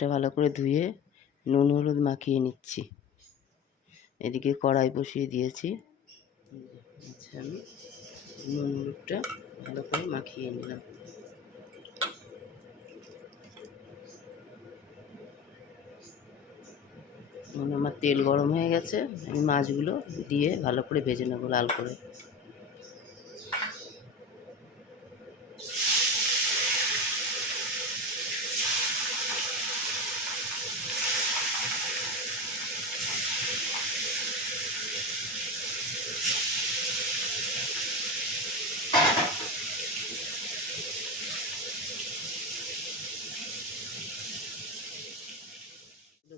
মাছটা ভালো করে ধুয়ে নুন হলুদ মাখিয়ে নিচ্ছি। এদিকে কড়াই বসিয়ে দিয়েছি। আচ্ছা, আমি নুন হলুদটা ভালো করে মাখিয়ে নিলাম। আমার তেল গরম হয়ে গেছে, আমি মাছগুলো দিয়ে ভালো করে ভেজে নেবো লাল করে।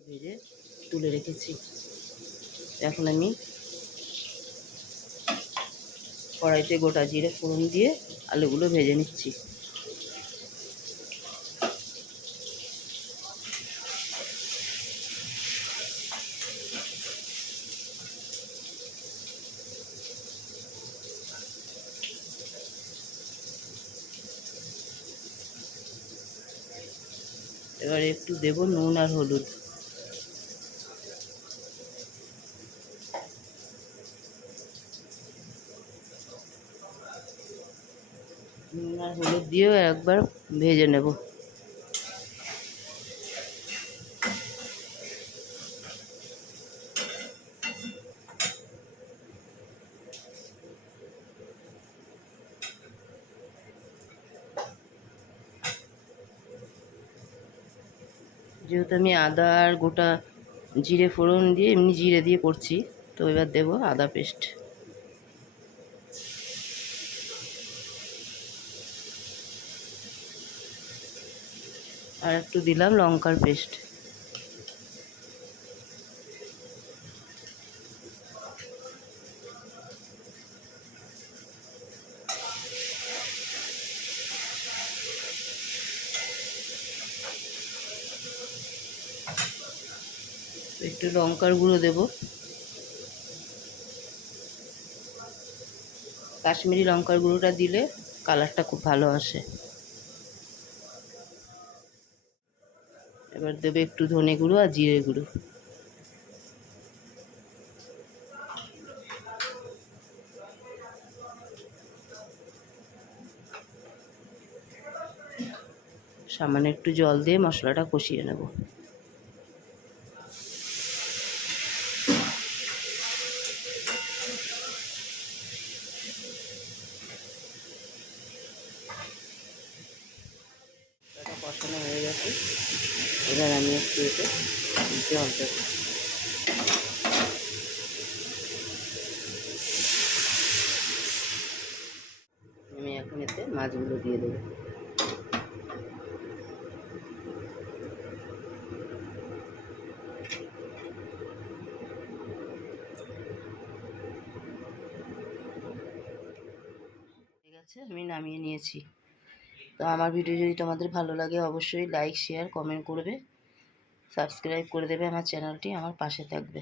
ভেজে তুলে রেখেছি। এখন আমি কড়াইতে গোটা জিরে ফোড়ন দিয়ে আলুগুলো ভেজে নিচ্ছি। এবারে একটু দেব নুন আর হলুদ। নুন আর হলুদ দিয়েও একবার ভেজে নেব। যেহেতু আমি আদা আর গোটা জিরে ফোড়ন দিয়ে এমনি জিরে দিয়ে করছি, তো এবার দেব আদা পেস্ট। আর একটু দিলাম লঙ্কার পেস্ট। একটু লঙ্কার গুঁড়ো দেব, কাশ্মীরি লঙ্কার গুঁড়োটা দিলে কালারটা খুব ভালো আসে। এবার দেবে একটু ধনে গুঁড়ো আর জিরে গুঁড়ো। সামান্য একটু জল দিয়ে মশলাটা কষিয়ে নেব। মশলাটা কষানো হয়ে গেছে, এবার আমি একটু এতে জল দেবো। আমি এখন এতে মাছগুলো দিয়ে দেবো। ঠিক আছে, আমি নামিয়ে নিয়েছি। তো আমার ভিডিও যদি তোমাদের ভালো লাগে অবশ্যই লাইক শেয়ার কমেন্ট করবে, সাবস্ক্রাইব করে দেবে আমার চ্যানেলটি, আমার পাশে থাকবে।